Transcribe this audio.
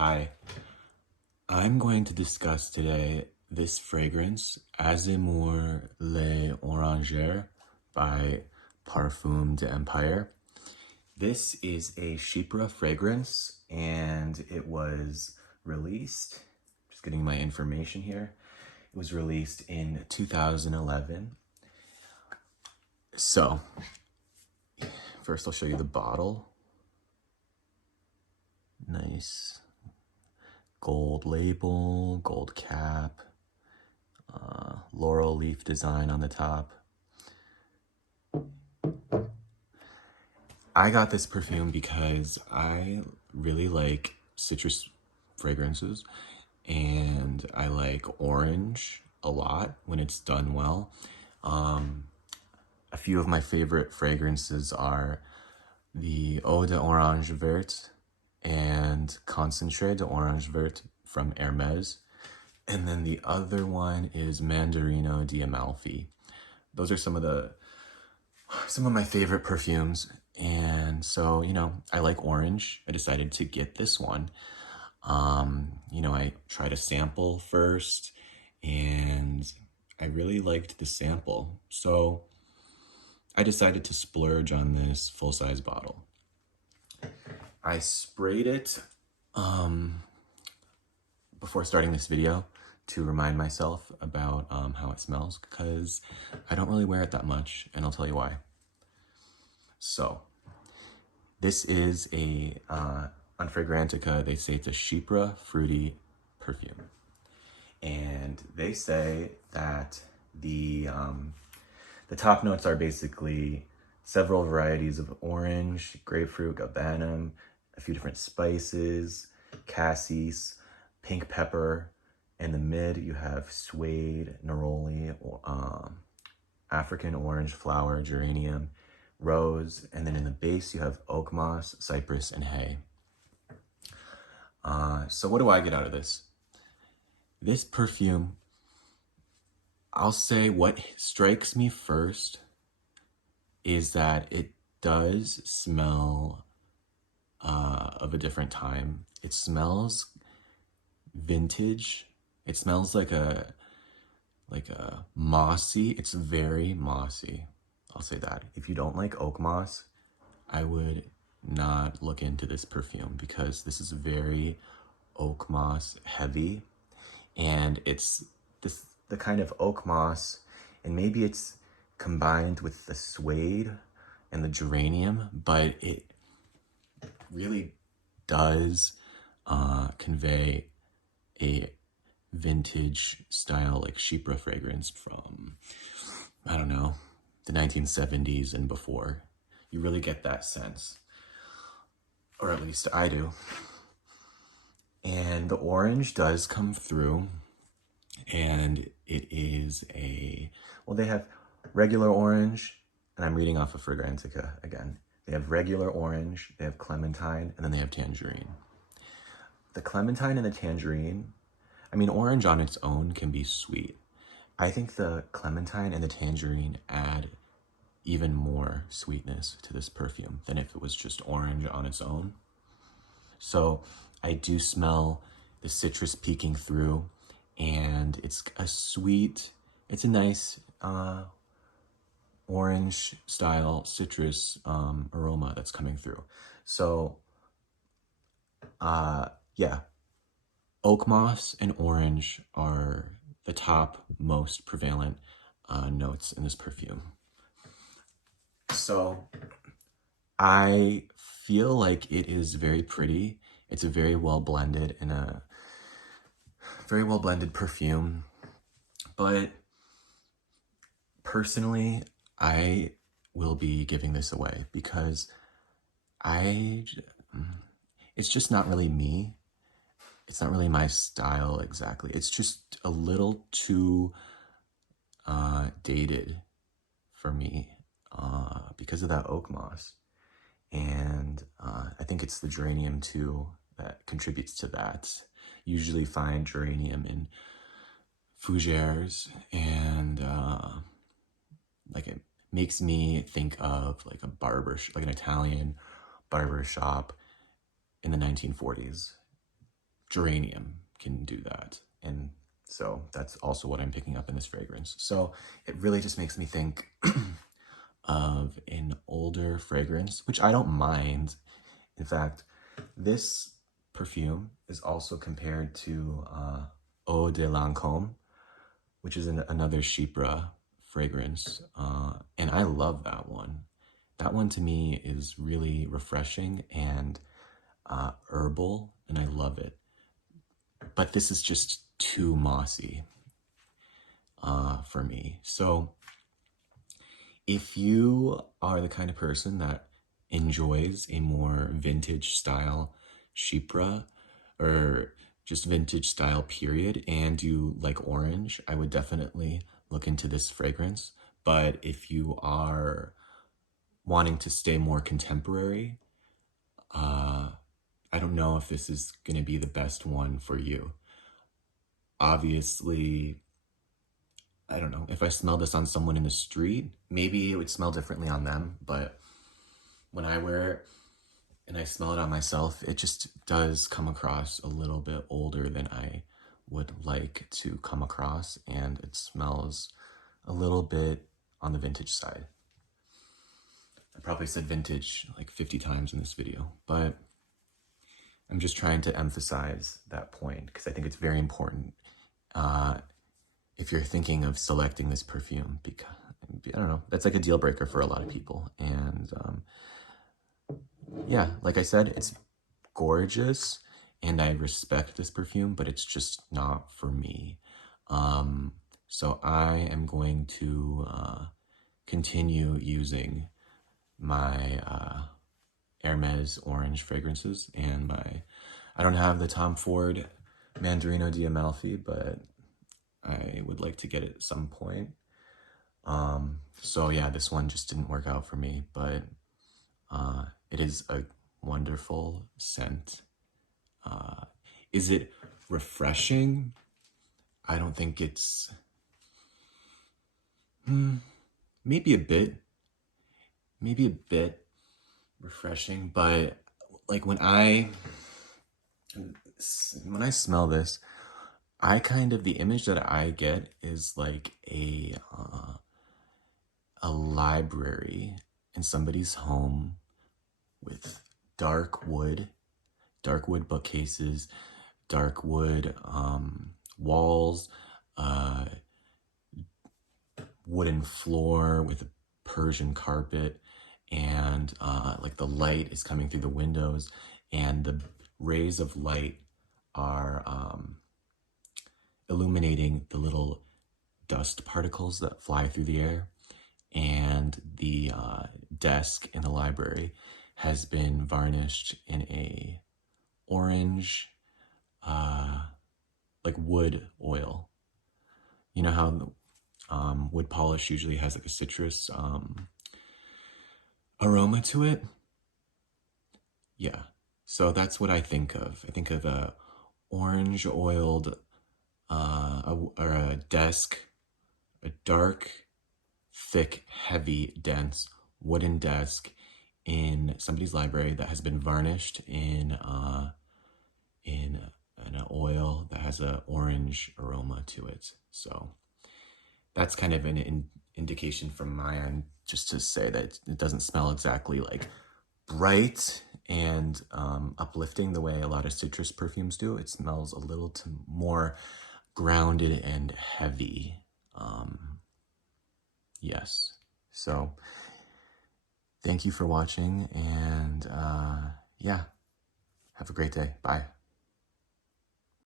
Hi, I'm going to discuss today this fragrance, Azemour Les Orangers by Parfum de Empire. This is a chypre fragrance and it was released, just getting my information here, it was released in 2011. So, first I'll show you the bottle. Nice gold label, gold cap, laurel leaf design on the top. I got this perfume because I really like citrus fragrances and I like orange a lot when it's done well. A few of my favorite fragrances are the Eau d'Orange Verte and Concentré d'Orange Verte from Hermes. And then the other one is Mandarino di Amalfi. Those are some of my favorite perfumes. And so, I like orange. I decided to get this one. I tried a sample first and I really liked the sample. So I decided to splurge on this full-size bottle. I sprayed it before starting this video to remind myself about how it smells because I don't really wear it that much, and I'll tell you why. So, this is a, on Fragrantica, they say it's a chypre fruity perfume. And they say that the top notes are basically several varieties of orange, grapefruit, gabanum, a few different spices, cassis, pink pepper. In the mid, you have suede, neroli, African orange flower, geranium, rose, and then in the base, you have oak moss, cypress, and hay. So what do I get out of this? This perfume, I'll say what strikes me first is that it does smell of a different time. It smells vintage. It smells like a mossy. It's very mossy. I'll say that. If you don't like oak moss, I would not look into this perfume because this is very oak moss heavy, and it's the kind of oak moss, and maybe it's combined with the suede and the geranium, but it really does convey a vintage style like chypre fragrance from, I don't know, the 1970s and before. You really get that sense, or at least I do. And the orange does come through, and it is they have regular orange, and I'm reading off of Fragrantica again. They have regular orange, they have clementine, and then they have tangerine. The clementine and the tangerine, orange on its own can be sweet. I think the clementine and the tangerine add even more sweetness to this perfume than if it was just orange on its own. So I do smell the citrus peeking through, and it's a nice orange style citrus aroma that's coming through. So yeah, oak moss and orange are the top most prevalent notes in this perfume. So I feel like it is very pretty. It's a very well blended perfume. But personally, I will be giving this away because it's just not really me. It's not really my style exactly. It's just a little too dated for me because of that oak moss. And I think it's the geranium too that contributes to that. Usually find geranium in fougères, and it makes me think of like an Italian barber shop in the 1940s. geranium can do that. And so that's also what I'm picking up in this fragrance. So it really just makes me think of an older fragrance, which I don't mind. In fact, this perfume is also compared to Eau de Lancôme, which is another chypre fragrance. And I love that one. That one to me is really refreshing and herbal, and I love it. But this is just too mossy for me. So if you are the kind of person that enjoys a more vintage style chypre, or just vintage style period, and you like orange, I would definitely look into this fragrance. But if you are wanting to stay more contemporary, I don't know if this is going to be the best one for you. Obviously, I don't know, if I smell this on someone in the street, maybe it would smell differently on them, but when I wear it and I smell it on myself, it just does come across a little bit older than I would like to come across, and it smells a little bit on the vintage side. I probably said vintage like 50 times in this video, but I'm just trying to emphasize that point because I think it's very important if you're thinking of selecting this perfume, because I don't know, that's like a deal breaker for a lot of people. And yeah, like I said, it's gorgeous and I respect this perfume, but it's just not for me. So I am going to continue using my Hermes orange fragrances and I don't have the Tom Ford Mandarino di Amalfi, but I would like to get it at some point. So yeah, this one just didn't work out for me, but it is a wonderful scent. Is it refreshing? I don't think it's... maybe a bit. Maybe a bit refreshing, but like when I smell this, the image that I get is like a library in somebody's home with dark wood bookcases, dark wood walls, wooden floor with a Persian carpet, and like the light is coming through the windows, and the rays of light are illuminating the little dust particles that fly through the air. And the desk in the library has been varnished in a orange, like wood oil. You know how wood polish usually has like a citrus aroma to it? Yeah, so that's what I think of. I think of a orange oiled or a desk, a dark, thick, heavy, dense wooden desk in somebody's library that has been varnished in an oil that has an orange aroma to it. So that's kind of an indication from my end, just to say that it doesn't smell exactly like bright and uplifting the way a lot of citrus perfumes do. It smells a little more grounded and heavy. Yes. So thank you for watching, and yeah, have a great day. Bye.